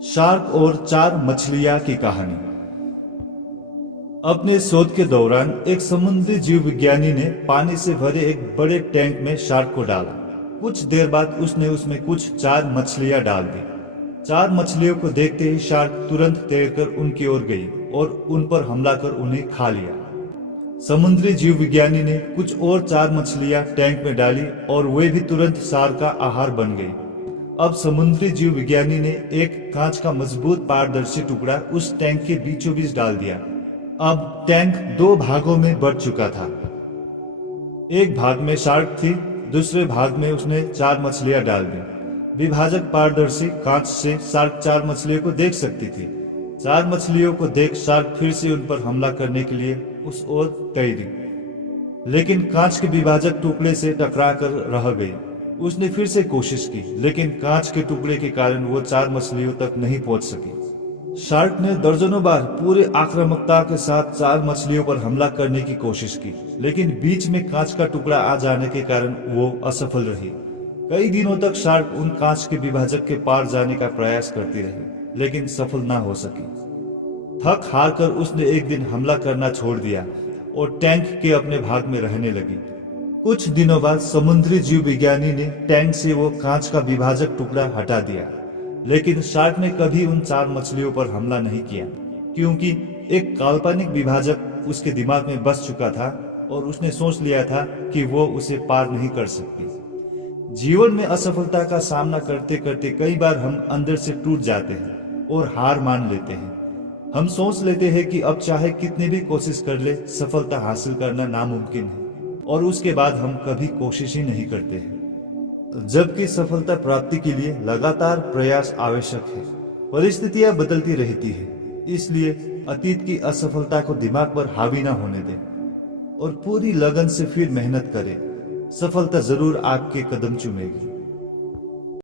Shark और चार मछलियां की कहानी। अपने शोध के दौरान एक समुद्री जीव विज्ञानी ने पानी से भरे एक बड़े टैंक में शार्क को डाला। कुछ देर बाद उसने उसमें कुछ चार मछलियां डाल दी। चार मछलियों को देखते ही शार्क तुरंत तैरकर उनकी ओर गई और उन पर हमला कर उन्हें खा लिया। समुद्री जीव विज्ञानी ने कुछ और चार मछलियां टैंक में डाली और वे भी तुरंत शार्क का आहार बन गई। अब समुद्री जीव विज्ञानी ने एक कांच का मजबूत पारदर्शी टुकड़ा उस टैंक के बीचों बीच डाल दिया। अब टैंक दो भागों में बढ़ चुका था। एक भाग में शार्क थी, दूसरे भाग में उसने चार मछलियां डाल दी। विभाजक पारदर्शी कांच से शार्क चार मछलियों को देख सकती थी। चार मछलियों को देख शार्क फिर से उन पर हमला करने के लिए उस ओर तैरी, लेकिन कांच के विभाजक टुकड़े से टकरा कर रह गई। उसने फिर से कोशिश की, लेकिन कांच के टुकड़े के कारण वो चार मछलियों तक नहीं पहुंच सकी। शार्क ने दर्जनों बार पूरे आक्रामकता के साथ चार मछलियों पर हमला करने की कोशिश की, लेकिन बीच में कांच का टुकड़ा आ जाने के कारण वो असफल रही। कई दिनों तक शार्क उन कांच के विभाजक के पार जाने का प्रयास करती रही, लेकिन सफल ना हो सकी। थक हार कर उसने एक दिन हमला करना छोड़ दिया और टैंक के अपने भाग में रहने लगी। कुछ दिनों बाद समुद्री जीव विज्ञानी ने टैंक से वो कांच का विभाजक टुकड़ा हटा दिया, लेकिन शार्क ने कभी उन चार मछलियों पर हमला नहीं किया, क्योंकि एक काल्पनिक विभाजक उसके दिमाग में बस चुका था और उसने सोच लिया था कि वो उसे पार नहीं कर सकती। जीवन में असफलता का सामना करते करते कई बार हम अंदर से टूट जाते हैं और हार मान लेते हैं। हम सोच लेते हैं कि अब चाहे कितनी भी कोशिश कर ले, सफलता हासिल करना नामुमकिन है, और उसके बाद हम कभी कोशिश ही नहीं करते हैं। जबकि सफलता प्राप्ति के लिए लगातार प्रयास आवश्यक है। परिस्थितियां बदलती रहती है, इसलिए अतीत की असफलता को दिमाग पर हावी ना होने दें और पूरी लगन से फिर मेहनत करें। सफलता जरूर आपके कदम चूमेगी।